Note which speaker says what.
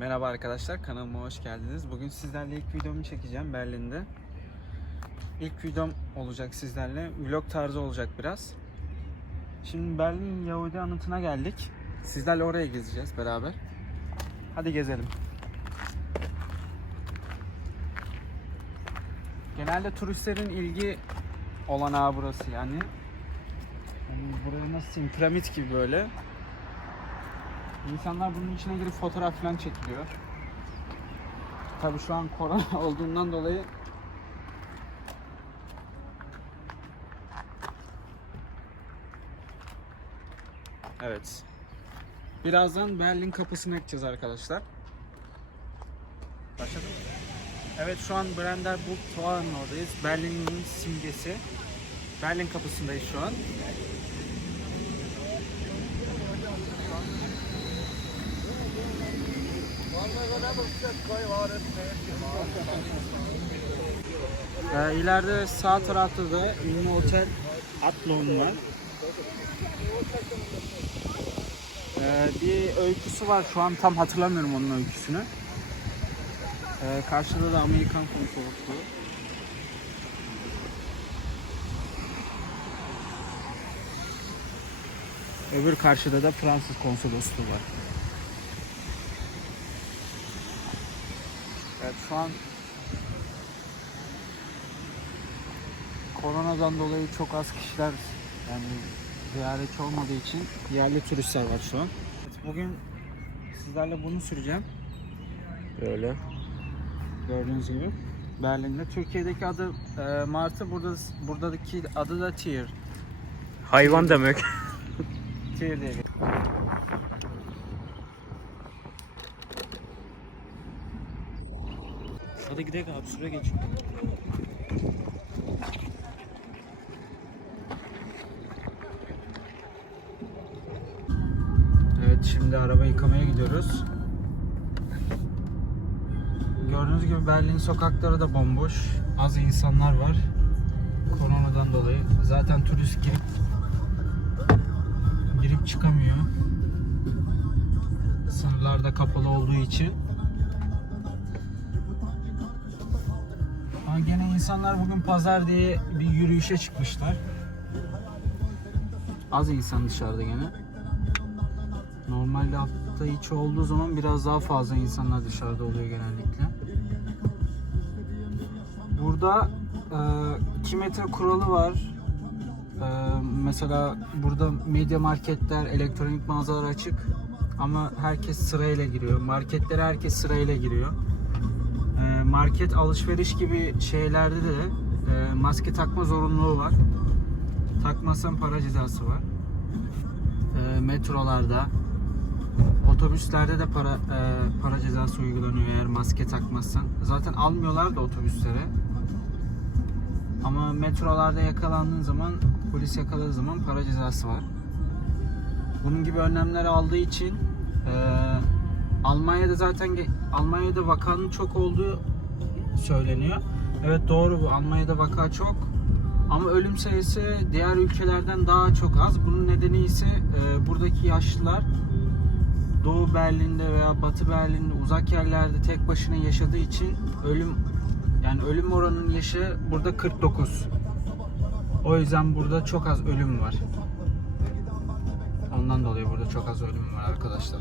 Speaker 1: Merhaba arkadaşlar kanalıma hoş geldiniz. Bugün sizlerle ilk videomu çekeceğim Berlin'de. İlk videom olacak sizlerle. Vlog tarzı olacak biraz. Şimdi Berlin Yahudi anıtına geldik. Sizlerle oraya gezeceğiz beraber. Hadi gezelim. Genelde turistlerin ilgi olanağı burası yani. yani buraya nasıl diyeyim, piramit gibi böyle. İnsanlar bunun içine girip fotoğraf falan çekiliyor. Tabi şu an korona olduğundan dolayı Evet. Birazdan Berlin kapısına gideceğiz arkadaşlar. Başladı mı? Evet şu an Brandenburg Tor'un oradayız. Berlin'in simgesi. Berlin kapısındayız şu an. Ee, ileride sağ tarafta da ünlü otel Atlon var. Ee, bir öyküsü var. Şu an tam hatırlamıyorum onun öyküsünü. Ee, karşıda da Amerikan konsolosluğu. Öbür karşıda da Fransız konsolosluğu var. Evet şu an koronadan dolayı çok az kişiler yani ziyaretçi olmadığı için yerli turistler var şu an. Evet, bugün sizlerle bunu süreceğim.
Speaker 2: Böyle.
Speaker 1: Gördüğünüz gibi. Berlin'de. Türkiye'deki adı e, Martı, burada buradaki adı da Tier.
Speaker 2: Hayvan demek.
Speaker 1: Tier diye
Speaker 2: Hadi gidelim abi süre geçiyor.
Speaker 1: Evet şimdi araba yıkamaya gidiyoruz. Gördüğünüz gibi Berlin sokakları da bomboş. Az insanlar var. Koronadan dolayı. Zaten turist girip girip çıkamıyor. Sınırlar da kapalı olduğu için. Ama gene insanlar bugün pazar diye bir yürüyüşe çıkmışlar. Az insan dışarıda gene. Normalde hafta içi olduğu zaman biraz daha fazla insanlar dışarıda oluyor genellikle. Burada e, 2 metre kuralı var. E, mesela burada medya marketler, elektronik mağazalar açık. Ama herkes sırayla giriyor. Marketlere herkes sırayla giriyor. Market alışveriş gibi şeylerde de e, maske takma zorunluluğu var. Takmazsan para cezası var. E, metrolarda, Otobüslerde de para e, para cezası uygulanıyor eğer maske takmazsan. Zaten almıyorlar da otobüslere. Ama metrolarda yakalandığın zaman, polis yakaladığı zaman para cezası var. Bunun gibi önlemler aldığı için e, Almanya'da zaten Almanya'da vakanın çok olduğu söyleniyor. Evet doğru bu. Almanya'da vaka çok. Ama ölüm sayısı diğer ülkelerden daha çok az. Bunun nedeni ise e, buradaki yaşlılar Doğu Berlin'de veya Batı Berlin'de uzak yerlerde tek başına yaşadığı için ölüm yani ölüm oranının yaşı burada 49. O yüzden burada çok az ölüm var. Ondan dolayı burada çok az ölüm var arkadaşlar.